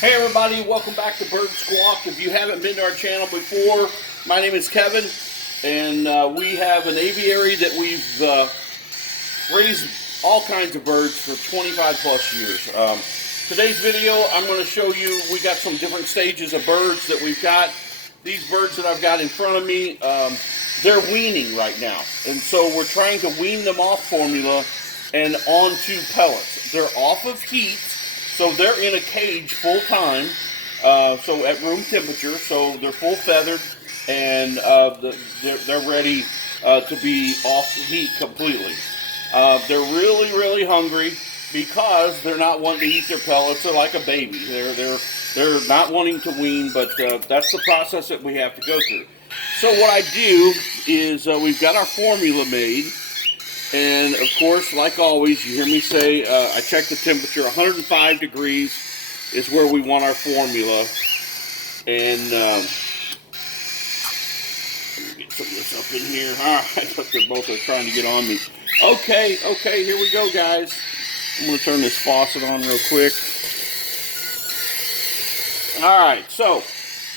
Hey everybody, welcome back to Bird Squawk. If you haven't been to our channel before, my name is Kevin, and we have an aviary that we've raised all kinds of birds for 25 plus years. Today's video, I'm going to show you, we got some different stages of birds that we've got. These birds that I've got in front of me, they're weaning right now. And so we're trying to wean them off formula and onto pellets. They're off of heat. So they're in a cage full time, so at room temperature, so they're full feathered, and they're ready to be off the heat completely. They're really hungry because they're not wanting to eat their pellets. They're like a baby. They're not wanting to wean, but that's the process that we have to go through. So what I do is we've got our formula made. And of course, like always, you hear me say, I check the temperature. 105 degrees is where we want our formula. And let me get some of this up in here. All right, look, they're both trying to get on me. Okay, here we go, guys. I'm going to turn this faucet on real quick. All right, so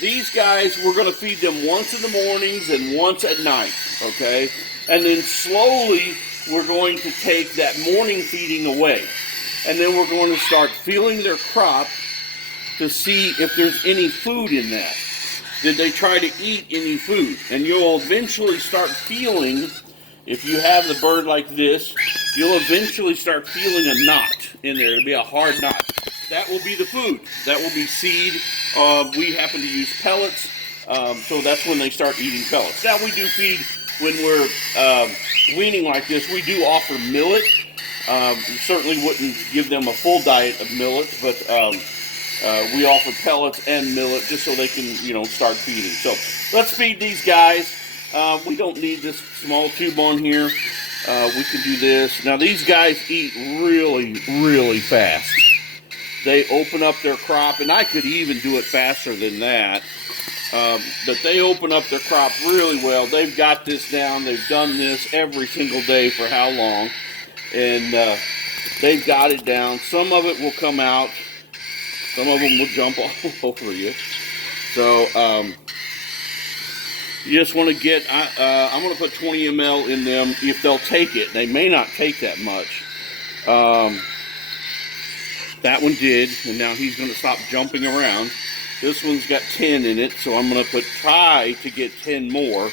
these guys, we're going to feed them once in the mornings and once at night, okay? And then slowly, we're going to take that morning feeding away. And then we're going to start feeling their crop to see if there's any food in that. Did they try to eat any food? And you'll eventually start feeling, if you have the bird like this, you'll eventually start feeling a knot in there. It'll be a hard knot. That will be the food. That will be seed. We happen to use pellets, so that's when they start eating pellets. Now we do feed, when we're weaning like this, we do offer millet. We certainly wouldn't give them a full diet of millet, but we offer pellets and millet just so they can, start feeding. So let's feed these guys. We don't need this small tube on here. We can do this. Now these guys eat really fast. They open up their crop, and I could even do it faster than that. But they open up their crop really well. They've got this down. They've done this every single day for how long. And they've got it down. Some of it will come out. Some of them will jump all over you. So you just want to get, I'm going to put 20 ml in them if they'll take it. They may not take that much. That one did, and now he's going to stop jumping around. This one's got 10 in it, so I'm going to try to get 10 more.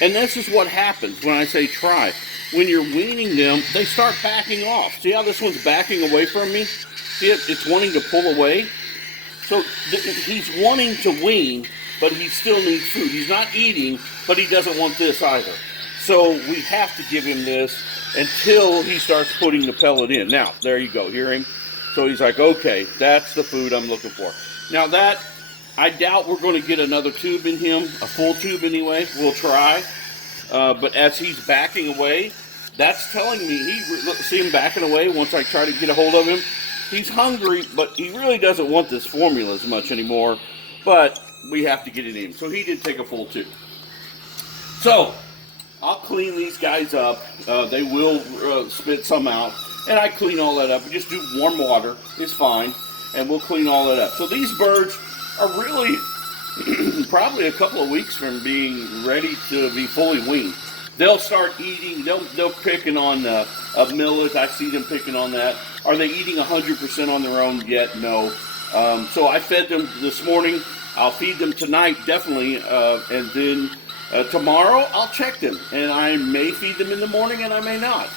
And this is what happens when I say try. When you're weaning them, they start backing off. See how this one's backing away from me? See it? It's wanting to pull away. So he's wanting to wean, but he still needs food. He's not eating, but he doesn't want this either. So we have to give him this until he starts putting the pellet in. Now, there you go. Hear him? So he's like, okay, that's the food I'm looking for. Now that, I doubt we're going to get another tube in him, a full tube anyway. We'll try. But as he's backing away, that's telling me, see him backing away once I try to get a hold of him. He's hungry, but he really doesn't want this formula as much anymore. But we have to get it in. So he did take a full tube. So I'll clean these guys up. They will spit some out. And I clean all that up. We just do warm water. It's fine. And we'll clean all that up. So these birds are really probably a couple of weeks from being ready to be fully weaned. They'll start eating. They're picking on millet. I see them picking on that. Are they eating 100% on their own yet? No. So I fed them this morning. I'll feed them tonight, definitely. And then tomorrow I'll check them. And I may feed them in the morning and I may not.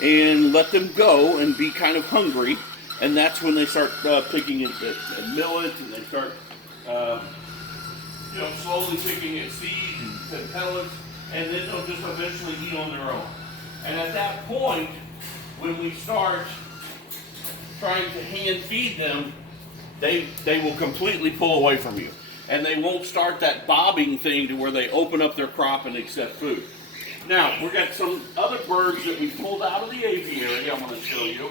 And let them go and be kind of hungry. And that's when they start picking at millet, and they start, slowly picking at seed and pellets, and then they'll just eventually eat on their own. And at that point, when we start trying to hand feed them, they will completely pull away from you. And they won't start that bobbing thing to where they open up their crop and accept food. Now, we've got some other birds that we pulled out of the aviary I'm going to show you.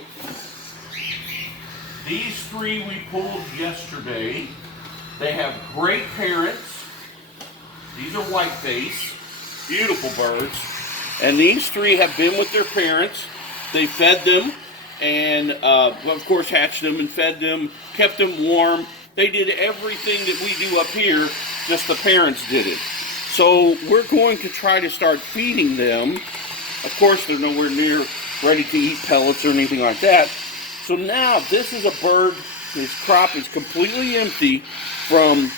These three we pulled yesterday. They have great parents. These are whiteface, beautiful birds. And these three have been with their parents. They fed them and, of course, hatched them and fed them, kept them warm, They did everything that we do up here, just the parents did it. So we're going to try to start feeding them. Of course, they're nowhere near ready to eat pellets or anything like that. So now this is a bird, his crop is completely empty from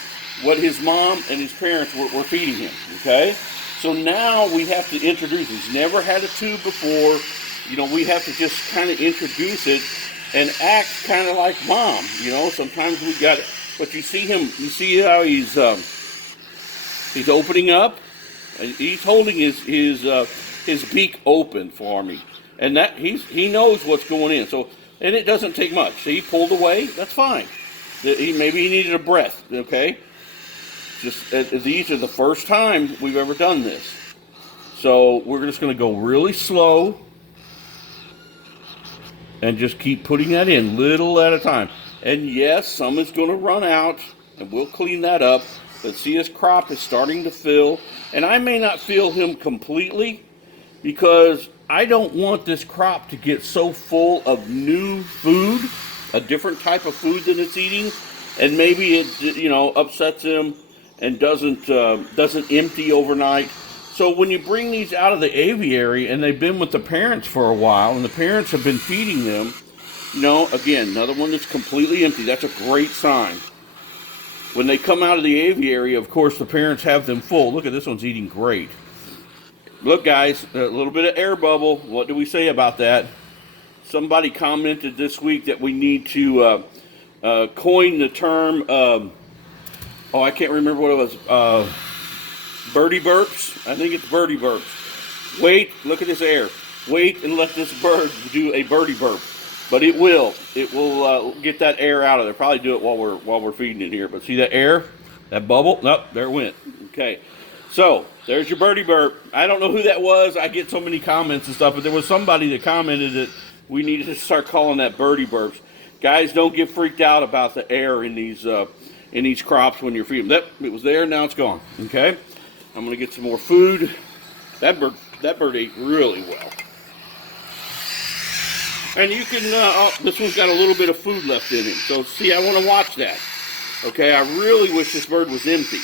what his mom and his parents were feeding him, okay? So now we have to introduce, he's never had a tube before, you know, we have to just kind of introduce it and act kind of like mom, you know? Sometimes we got, but you see him, you see how he's opening up, and he's holding his beak open for me, and that he knows what's going in. So, and it doesn't take much. So he pulled away. That's fine. Maybe he needed a breath. Okay. Just these are the first time we've ever done this. So we're just going to go really slow and just keep putting that in little at a time. And yes, some is going to run out, and we'll clean that up. But see, his crop is starting to fill, and I may not fill him completely because I don't want this crop to get so full of new food, a different type of food than it's eating, and maybe it, you know, upsets him and doesn't empty overnight. So when you bring these out of the aviary and they've been with the parents for a while and the parents have been feeding them, you know, again, another one that's completely empty, that's a great sign. When they come out of the aviary, of course, the parents have them full. Look at this one's eating great. Look, guys, a little bit of air bubble. What do we say about that? Somebody commented this week that we need to coin the term, I can't remember what it was, birdie burps. I think it's birdie burps. Wait, look at this air. Wait and let this bird do a birdie burp. But it will get that air out of there. Probably do it while we're feeding it here. But see that air, that bubble? Nope, there it went. Okay, so there's your birdie burp. I don't know who that was. I get so many comments and stuff, but there was somebody that commented that we needed to start calling that birdie burps. Guys, don't get freaked out about the air in these crops when you're feeding them. It was there, now it's gone. Okay, I'm gonna get some more food. That bird ate really well. And you can, this one's got a little bit of food left in it. So see, I want to watch that. Okay, I really wish this bird was empty.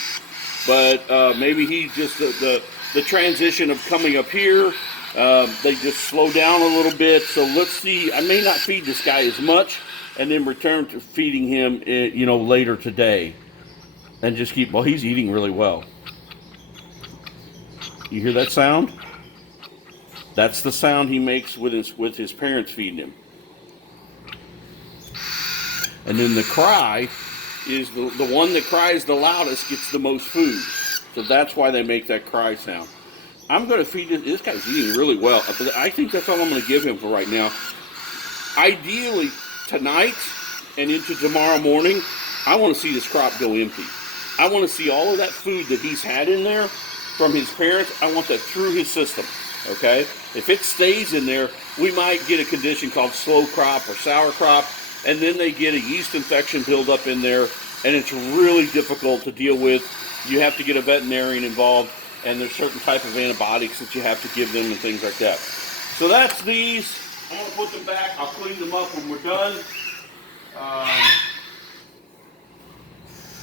But maybe he just, the transition of coming up here, they just slow down a little bit. So let's see, I may not feed this guy as much and then return to feeding him, you know, later today. And just keep, well, he's eating really well. You hear that sound? That's the sound he makes with his parents feeding him. And then the cry is the one that cries the loudest gets the most food. So that's why they make that cry sound. I'm going to feed this guy's eating really well. But I think that's all I'm going to give him for right now. Ideally, tonight and into tomorrow morning, I want to see this crop go empty. I want to see all of that food that he's had in there from his parents. I want that through his system. Okay, if it stays in there, we might get a condition called slow crop or sour crop, and then they get a yeast infection build up in there, and it's really difficult to deal with. You have to get a veterinarian involved, and there's certain type of antibiotics that you have to give them and things like that. So that's these. I'm going to put them back. I'll clean them up when we're done.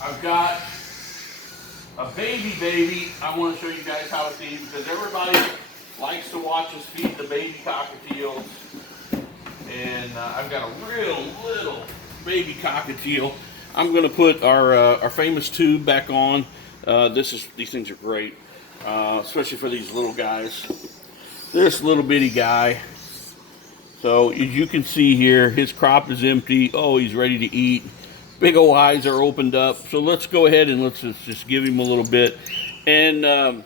I've got a baby. I want to show you guys how to feed, because everybody likes to watch us feed the baby cockatiels. And I've got a real little baby cockatiel. I'm going to put our famous tube back on. These things are great, especially for these little guys. This little bitty guy. So as you can see here, his crop is empty. Oh, he's ready to eat. Big old eyes are opened up. So let's go ahead and let's just give him a little bit. And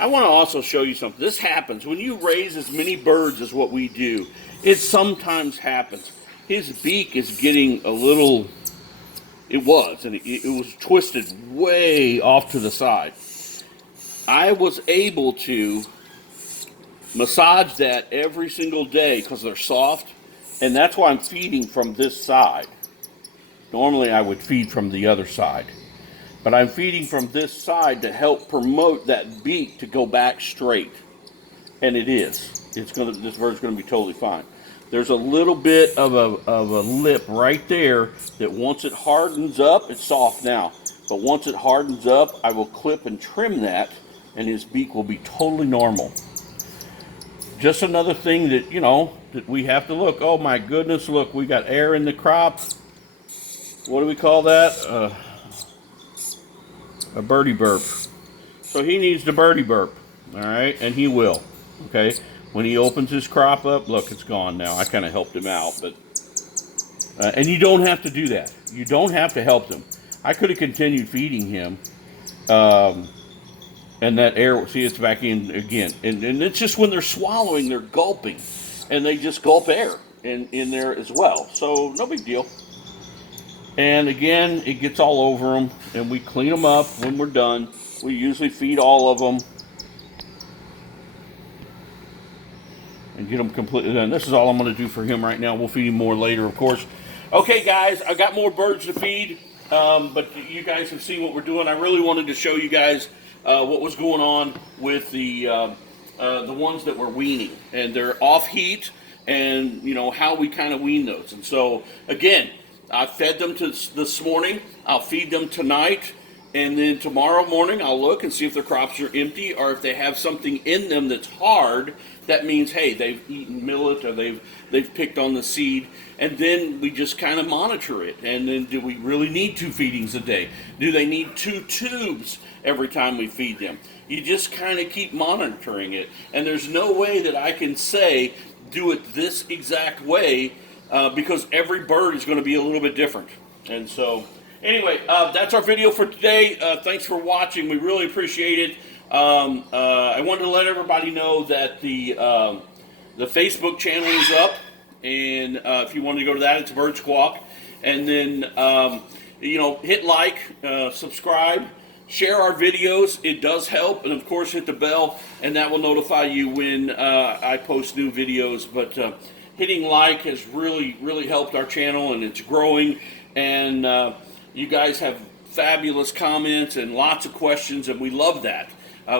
I want to also show you something. This happens when you raise as many birds as what we do. It sometimes happens. His beak is getting a little, it was twisted way off to the side. I was able to massage that every single day because they're soft, and that's why I'm feeding from this side. Normally I would feed from the other side, but I'm feeding from this side to help promote that beak to go back straight, and it is. This bird's going to be totally fine. there's a little bit of a lip right there that once it hardens up, it's soft now. But once it hardens up, I will clip and trim that, and his beak will be totally normal. Just another thing that, that we have to look. Oh my goodness, look, we got air in the crop. What do we call that? A birdie burp. So he needs the birdie burp, all right, and he will, okay? When he opens his crop up, look, it's gone now. I kind of helped him out, but, and you don't have to do that. You don't have to help them. I could have continued feeding him, and that air, see, it's back in again. And it's just when they're swallowing, they're gulping, and they just gulp air in there as well. So no big deal. And again, it gets all over them, and we clean them up when we're done. We usually feed all of them and get them completely done. This is all I'm going to do for him right now. We'll feed him more later, of course. Okay, guys, I got more birds to feed, but you guys have seen what we're doing. I really wanted to show you guys what was going on with the ones that were weaning, and they're off heat, and how we kind of wean those. And so again, I fed them this morning. I'll feed them tonight, and then tomorrow morning I'll look and see if their crops are empty, or if they have something in them that's hard. That means, hey, they've eaten millet, or they've picked on the seed, and then we just kind of monitor it. And then, do we really need 2 feedings a day? Do they need 2 tubes every time we feed them? You just kind of keep monitoring it, and there's no way that I can say do it this exact way, because every bird is going to be a little bit different. And so, anyway, that's our video for today. Thanks for watching. We really appreciate it. I wanted to let everybody know that the Facebook channel is up, and if you want to go to that, it's Bird Squawk. And then, hit like, subscribe, share our videos. It does help. And, of course, hit the bell, and that will notify you when I post new videos. But hitting like has really helped our channel, and it's growing. And you guys have fabulous comments and lots of questions, and we love that.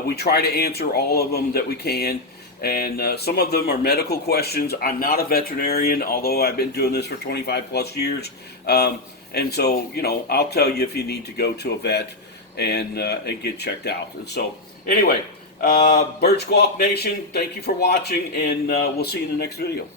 We try to answer all of them that we can, and some of them are medical questions. I'm not a veterinarian, although I've been doing this for 25 plus years, and so I'll tell you if you need to go to a vet and get checked out. And so anyway, Bird Squawk Nation, thank you for watching, and we'll see you in the next video.